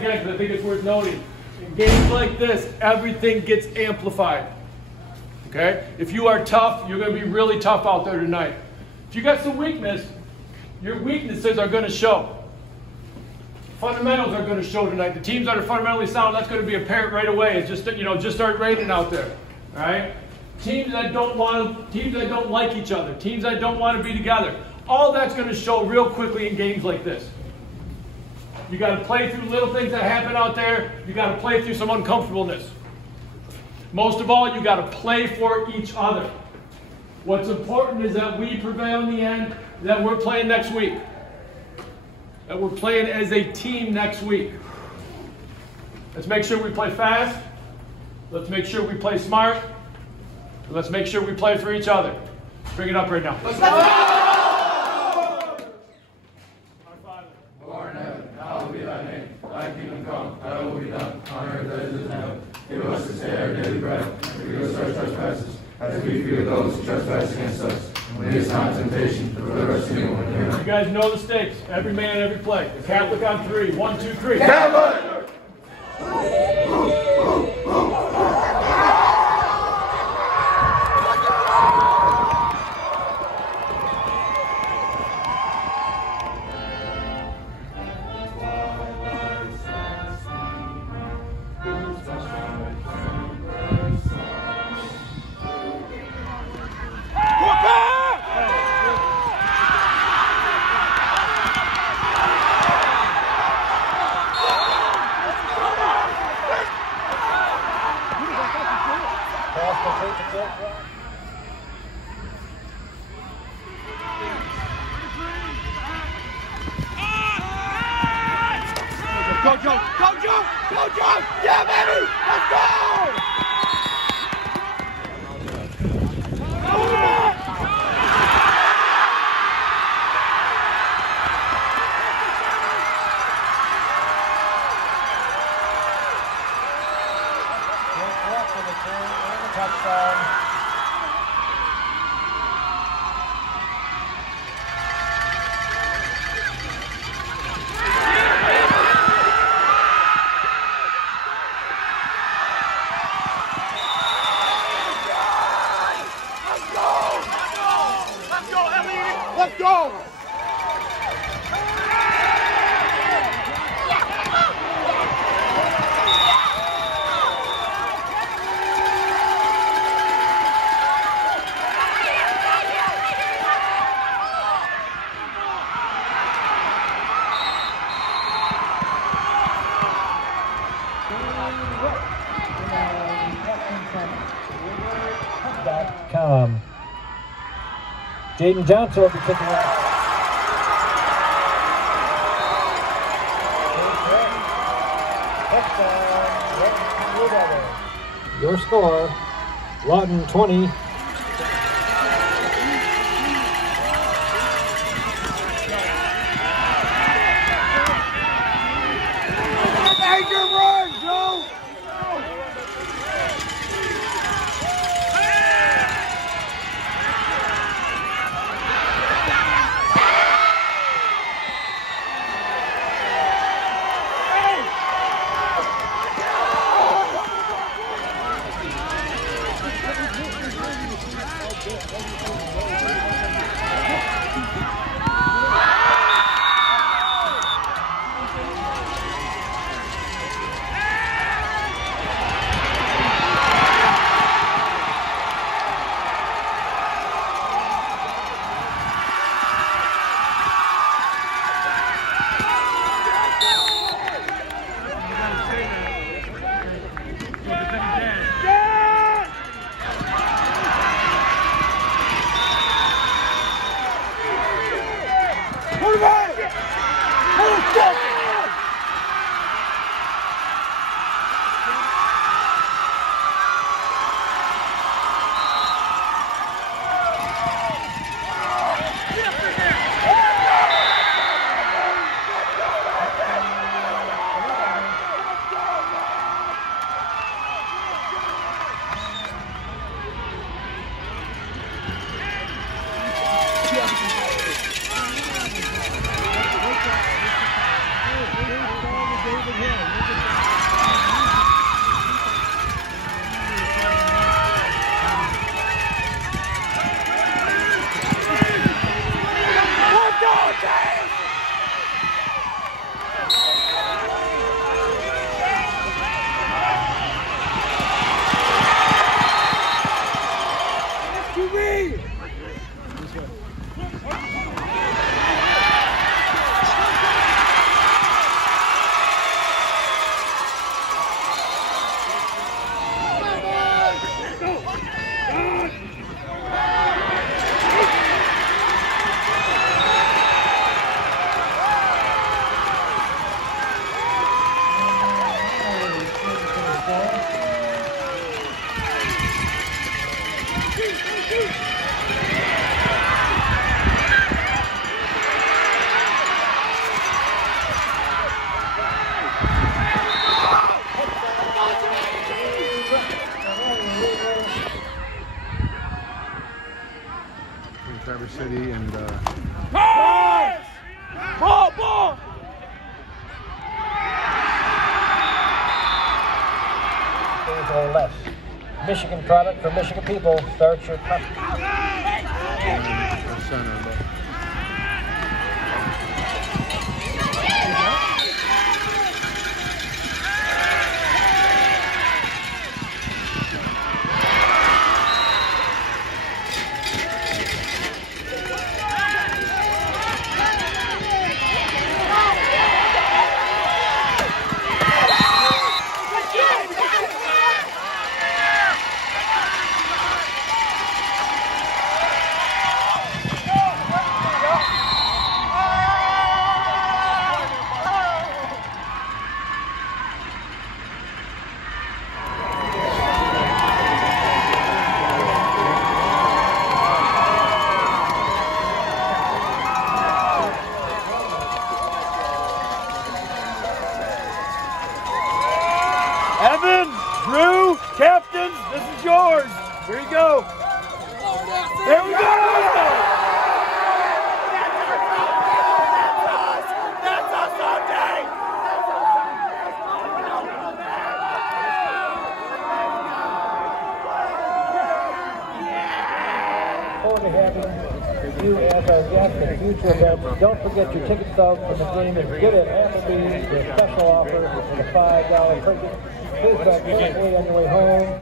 again because I think it's worth noting. In games like this, everything gets amplified. Okay? If you are tough, you're going to be really tough out there tonight. If you got some weakness, your weaknesses are going to show. Fundamentals are going to show tonight. The teams that are fundamentally sound, that's going to be apparent right away. It's just, just start raining out there. All right? Teams that don't like each other, teams that don't want to be together. All that's going to show real quickly in games like this. You got to play through little things that happen out there. You got to play through some uncomfortableness. Most of all, you got to play for each other. What's important is that we prevail in the end, that we're playing next week. That we're playing as a team next week. Let's make sure we play fast. Let's make sure we play smart. And let's make sure we play for each other. Bring it up right now. Let's go! Born in heaven, hallowed be thy name. Thy kingdom come, thy will be done, on earth as it is in heaven. Give us this day our daily bread, and forgive us our trespasses, as we forgive those who trespass against us. And lead us not into temptation, but deliver us from evil. Amen. You guys know the stakes. Every man, every play. The Catholic on 3. 1, 2, 3. Catholic! Go, Joe! Go, Joe! Go, Joe! Yeah, baby! Let's go! Let's go! Jaden Johnson will be kicking off. Your score, Lawton 20. Make your run, Joe! Traverse City and Pass! Ball! Or less. Michigan product for Michigan people. Start your puck. center. But Evan, Drew, captains, this is yours. Here you go. There we go. That's us all day. Forward to having you as our guest in future events. Don't forget your ticket stub for the game is good at Applebee's. The special offer is a $5 ticket. Please back carefully on your way home.